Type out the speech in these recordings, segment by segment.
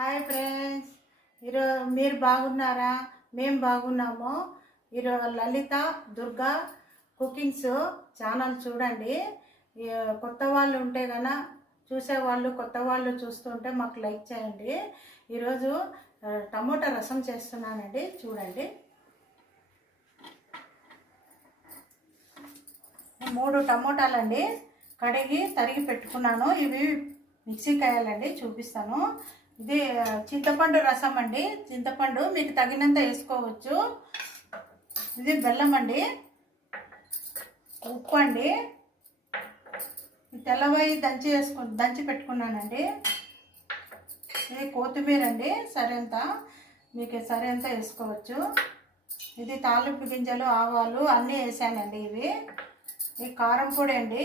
Hi friends, ఈరోజు మీరు బాగున్నారా? మేము బాగున్నాము. ఈరోజు లలిత దుర్గా కుకింగ్స్ ఛానల్ చూడండి. కొత్త వాళ్ళు ఉంటే కనుక చూసేవాళ్ళు, కొత్త వాళ్ళు చూస్తుంటే మాకు లైక్ చేయండి. ఈరోజు టమోటా రసం చేస్తున్నానండి, చూడండి. 3 టమోటాలండి కడిగి తరిగి పెట్టుకున్నాను. ఇవి మిక్సీకి వేయాలండి, చూపిస్తాను. ఇది చింతపండు రసం అండి. చింతపండు మీకు తగినంత వేసుకోవచ్చు. ఇది బెల్లం అండి, ఉప్పు అండి, తెల్లవాయి దంచి పెట్టుకున్నానండి. ఇది కొత్తిమీర అండి, సరేంత మీకు సరేంత వేసుకోవచ్చు. ఇది తాలింపు గింజలు, ఆవాలు అన్నీ వేసానండి. ఇది కారం పొడి అండి,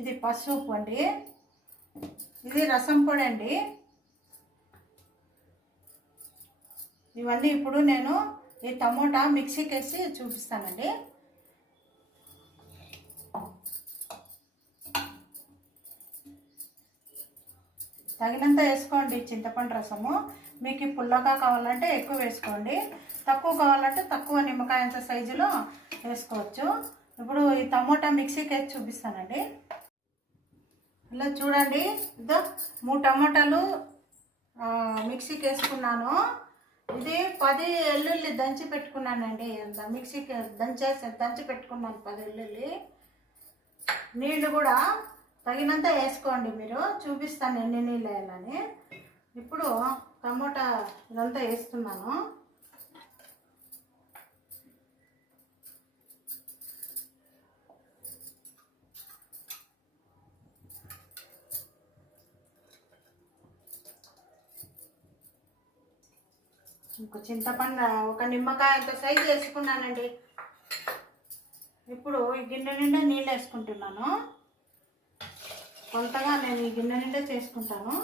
ఇది పసుపు అండి, ఇది రసం పొడి అండి. ఇవన్నీ ఇప్పుడు నేను ఈ టమోటా మిక్సీకి వేసి చూపిస్తానండి. తగినంత వేసుకోండి చింతపండు రసము. మీకు పుల్లగా కావాలంటే ఎక్కువ వేసుకోండి, తక్కువ కావాలంటే తక్కువ నిమ్మకాయ అంత సైజులో వేసుకోవచ్చు. ఇప్పుడు ఈ టమోటా మిక్సీకి వేసి చూపిస్తానండి. ఇలా చూడండి, ఇదో 3 టమోటాలు మిక్సీకి వేసుకున్నాను. ఇది 10 వెల్లుల్లి దంచి పెట్టుకున్నానండి. మిక్సీకి దంచి పెట్టుకున్నాను 10 వెల్లుల్లి. నీళ్ళు కూడా తగినంత వేసుకోండి. మీరు చూపిస్తాను ఎన్ని నీళ్ళు వేయాలని. ఇప్పుడు టమోటా ఇదంతా వేస్తున్నాను. ఇంకో చింతపండు ఒక నిమ్మకాయ అంత సైజు వేసుకున్నానండి. ఇప్పుడు ఈ గిన్నె నిండా నీళ్ళు వేసుకుంటున్నాను. కొంతగా నేను ఈ గిన్నె నిండా చేసుకుంటాను.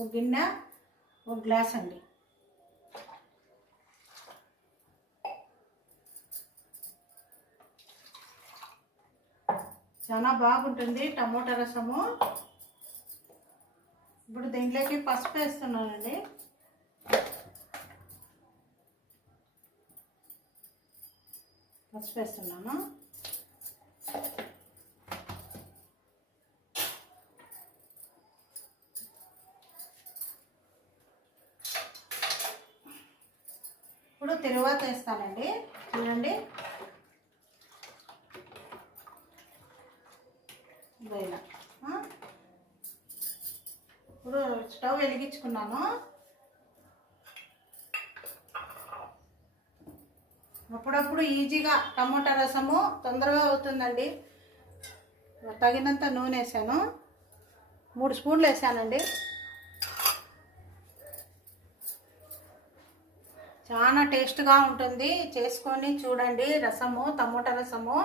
ఒక గిన్నె, ఒక గ్లాస్ అండి. చాలా బాగుంటుంది టమోటా రసము. ఇప్పుడు దీంట్లోకి పసుపు వేస్తున్నానండి. పసుపు వేస్తున్నాను. ఇప్పుడు తిరువాత వేస్తానండి. చూడండి, ఇలా ఇప్పుడు స్టవ్ వెలిగించుకున్నాను. అప్పుడప్పుడు ఈజీగా టమోటా రసము తొందరగా అవుతుందండి. తగినంత నూనె వేసాను, 3 స్పూన్లు వేసానండి. చాలా టేస్ట్గా ఉంటుంది, చేసుకొని చూడండి. రసము, టమోటా రసము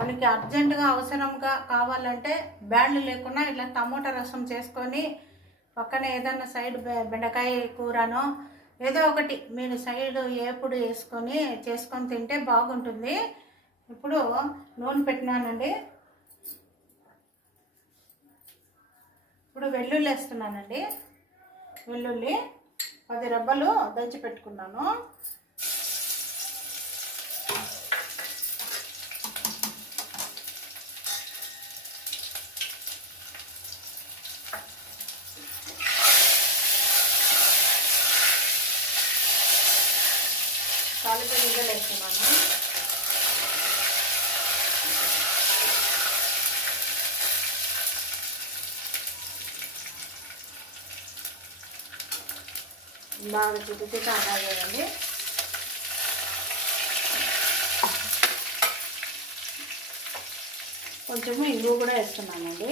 మనకి అర్జెంటుగా అవసరంగా కావాలంటే బ్యాళ్ళు లేకుండా ఇలా టమోటా రసం చేసుకొని పక్కన ఏదన్నా సైడ్ బెండకాయ కూరనో ఏదో ఒకటి మీరు సైడ్ ఏపుడు చేసుకొని తింటే బాగుంటుంది. ఇప్పుడు నూనె పెట్టినానండి. ఇప్పుడు వెల్లుల్లి వేస్తున్నానండి. వెల్లుల్లి 10 రెబ్బలు దంచి పెట్టుకున్నాను. తాలింపు గింజలు వేస్తున్నాను. బాగా చుట్టుచుట్టు అన్నాగండి. కొంచెము ఇంగు కూడా వేస్తున్నానండి.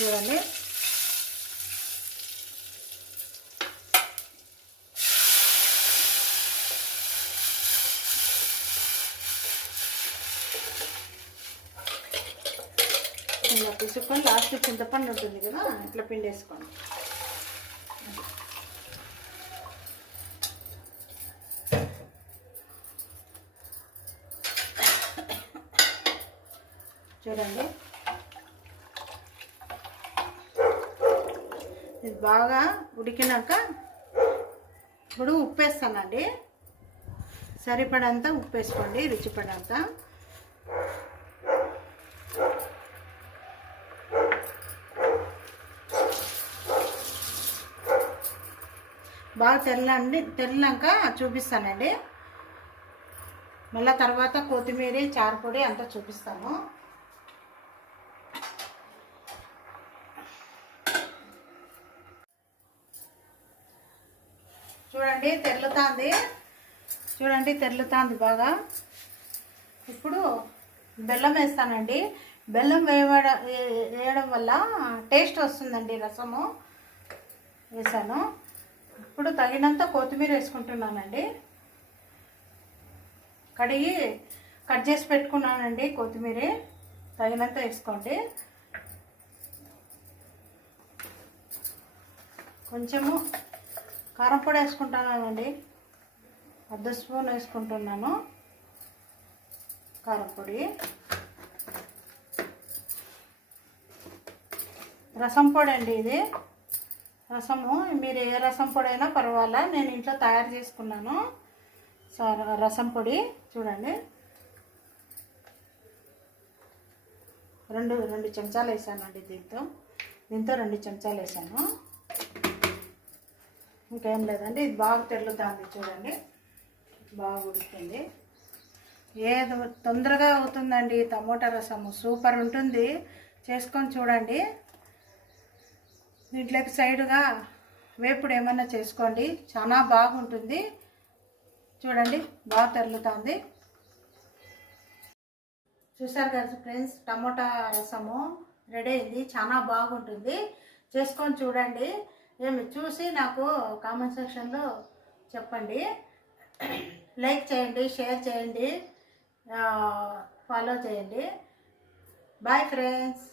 చూడండి, ఇలా తీసుకొని లాస్ట్ చింతపండు ఉంటుంది కదా, ఇట్లా పిండేసుకోండి. చూడండి. ఇది బాగా ఉడికినాక ఇప్పుడు ఉప్పు వేస్తానండి. సరిపడంత ఉప్పు వేసుకోండి, రుచి పడంత. బాగా తెల్లాక చూపిస్తానండి. మళ్ళీ తర్వాత కొత్తిమీర, చారుపొడి అంతా చూపిస్తాను. చూడండి తెల్లుతుంది బాగా. ఇప్పుడు బెల్లం వేస్తానండి. బెల్లం వేయడం వల్ల టేస్ట్ వస్తుందండి. రసము వేసాను. ఇప్పుడు తగినంత కొత్తిమీర వేసుకుంటున్నానండి. కడిగి కట్ చేసి పెట్టుకున్నానండి. కొత్తిమీర తగినంత వేసుకోండి. కొంచెము కారం పొడి వేసుకుంటున్నానండి. 1/2 స్పూన్ వేసుకుంటున్నాను కారం పొడి. రసం పొడి అండి ఇది. రసము మీరు ఏ రసం పొడి అయినా పర్వాలా, నేను ఇంట్లో తయారు చేసుకున్నాను. రసం పొడి చూడండి. రెండు చెంచాలు వేసానండి. దీంతో 2 చెంచాలు వేసాను. ఇంకేం లేదండి. ఇది బాగా తెల్లుతుంది చూడండి. బాగా ఉడుకుతుంది. ఏదో తొందరగా అవుతుందండి. టమోటా రసము సూపర్ ఉంటుంది. చేసుకొని చూడండి. దీంట్లోకి సైడ్గా వేపుడు ఏమన్నా చేసుకోండి, చాలా బాగుంటుంది. చూడండి బాగా తెల్లుతుంది. చూసారు కదా ఫ్రెండ్స్, టమోటా రసము రెడీ అయింది. చాలా బాగుంటుంది. చేసుకొని చూడండి. చూసి నాకు కామెంట్ సెక్షన్లో చెప్పండి. లైక్ చేయండి, షేర్ చేయండి, ఫాలో చేయండి. Bye friends.